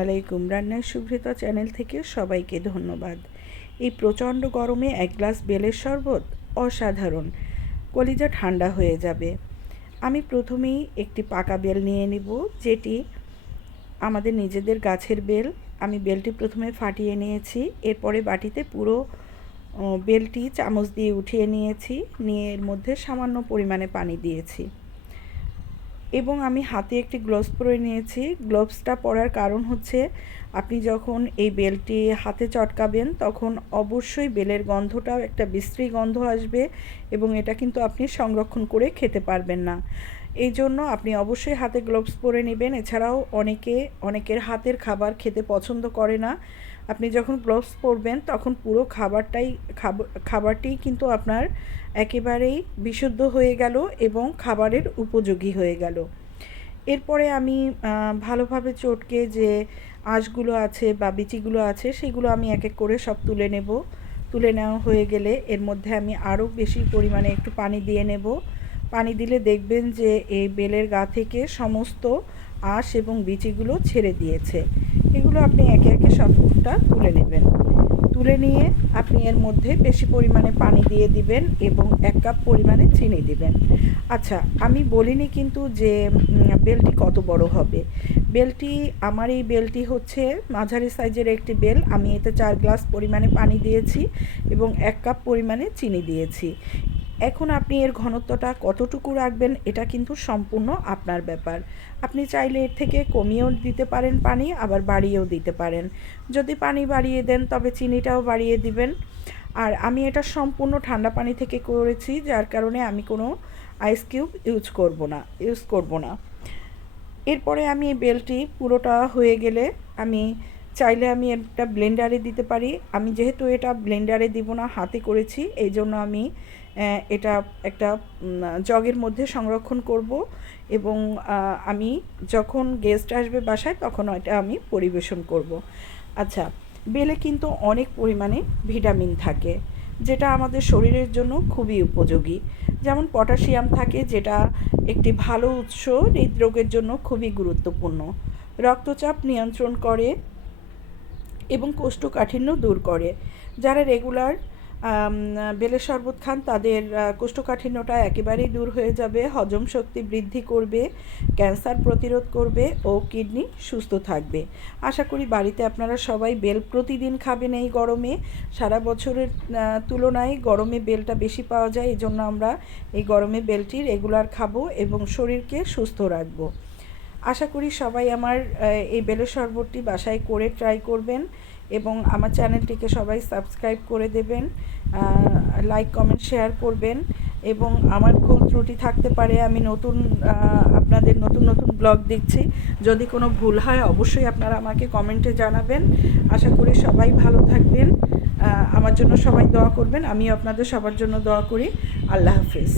আলাইকুম। রান্নার সুভৃতা চ্যানেল থেকে সবাইকে ধন্যবাদ। এই প্রচণ্ড গরমে এক গ্লাস বেলের শরবত অসাধারণ, কলিজা ঠান্ডা হয়ে যাবে। আমি প্রথমেই একটি পাকা বেল নিয়ে নিব, যেটি আমাদের নিজেদের গাছের বেল। আমি বেলটি প্রথমে ফাটিয়ে নিয়েছি, এরপরে বাটিতে পুরো বেলটি চামচ দিয়ে উঠিয়ে নিয়েছি, নিয়ে এর মধ্যে সামান্য পরিমাণে পানি দিয়েছি এবং আমি হাতে একটি গ্লোভস পরে নিয়েছি। গ্লোভসটা পরার কারণ হচ্ছে, আপনি যখন এই বেলটি হাতে চটকাবেন তখন অবশ্যই বেলের গন্ধটাও একটা বিশ্রী গন্ধ আসবে এবং এটা কিন্তু আপনি সংরক্ষণ করে খেতে পারবেন না। এই জন্য আপনি অবশ্যই হাতে গ্লোভস পরে নেবেন। এছাড়াও অনেকের হাতের খাবার খেতে পছন্দ করে না। আপনি যখন গ্লোভস পরবেন তখন পুরো খাবারটিই কিন্তু আপনার একেবারেই বিশুদ্ধ হয়ে গেল এবং খাবারের উপযোগী হয়ে গেল। এরপরে আমি ভালোভাবে চটকে যে আঁশগুলো আছে বা বিচিগুলো আছে সেগুলো আমি এক এক করে সব তুলে নেব। তুলে নেওয়া হয়ে গেলে এর মধ্যে আমি আরও বেশি পরিমাণে একটু পানি দিয়ে নেব। পানি দিলে দেখবেন যে এই বেলের গা থেকে সমস্ত আঁশ এবং বিচিগুলো ছেড়ে দিয়েছে। এগুলো আপনি একে একে সবটা তুলে নেবেন। তুলে নিয়ে আপনি এর মধ্যে বেশি পরিমাণে পানি দিয়ে দিবেন এবং 1 কাপ পরিমাণে চিনি দিবেন। আচ্ছা, আমি বলিনি কিন্তু যে বেলটি কত বড় হবে। আমার এই বেলটি হচ্ছে মাঝারি সাইজের একটি বেল। আমি এতে 4 গ্লাস পরিমাণে পানি দিয়েছি এবং 1 কাপ পরিমাণে চিনি দিয়েছি। এখন আপনি এর ঘনত্বটা কতটুকু রাখবেন এটা কিন্তু সম্পূর্ণ আপনার ব্যাপার। আপনি চাইলে এর থেকে কমিয়েও দিতে পারেন পানি, আবার বাড়িয়েও দিতে পারেন। যদি পানি বাড়িয়ে দেন তবে চিনিটাও বাড়িয়ে দিবেন। আর আমি এটা সম্পূর্ণ ঠান্ডা পানি থেকে করেছি, যার কারণে আমি কোনো আইস কিউব ইউজ করব না। এরপরে আমি এই বেলটি পুরোটা হয়ে গেলে চাইলে আমি এটা ব্লেন্ডারে দিতে পারি। আমি যেহেতু এটা ব্লেন্ডারে দিব না, হাতে করেছি, এই জন্য আমি এটা একটা জগের মধ্যে সংরক্ষণ করব এবং আমি যখন গেস্ট আসবে বাসায় তখন এটা আমি পরিবেশন করব। আচ্ছা, বেলে কিন্তু অনেক পরিমাণে ভিটামিন থাকে, যেটা আমাদের শরীরের জন্য খুবই উপযোগী। যেমন পটাশিয়াম থাকে, যেটা একটি ভালো উৎস, হৃদরোগের জন্য খুবই গুরুত্বপূর্ণ। রক্তচাপ নিয়ন্ত্রণ করে এবং কোষ্ঠকাঠিন্য দূর করে। যারা রেগুলার বেলের শরবত খান তাদের কোষ্ঠকাঠিন্যটা একেবারেই দূর হয়ে যাবে, হজম শক্তি বৃদ্ধি করবে, ক্যান্সার প্রতিরোধ করবে ও কিডনি সুস্থ থাকবে। আশা করি বাড়িতে আপনারা সবাই বেল প্রতিদিন খাবেন। এই গরমে সারা বছরের তুলনায় গরমে বেলটা বেশি পাওয়া যায়, এই জন্য আমরা এই গরমে বেলটি রেগুলার খাবো এবং শরীরকে সুস্থ রাখবো। আশা করি সবাই আমার এই বেলের শরবতটি বাসায় করে ট্রাই করবেন এবং আমার চ্যানেলটিকে সবাই সাবস্ক্রাইব করে দেবেন, লাইক কমেন্ট শেয়ার করবেন। এবং আমার ভুল ত্রুটি থাকতে পারে, আমি আপনাদের নতুন ব্লগ দেখছি, যদি কোনো ভুল হয় অবশ্যই আপনারা আমাকে কমেন্টে জানাবেন। আশা করি সবাই ভালো থাকবেন, আমার জন্য সবাই দোয়া করবেন, আমিও আপনাদের সবার জন্য দোয়া করি। আল্লাহ হাফেজ।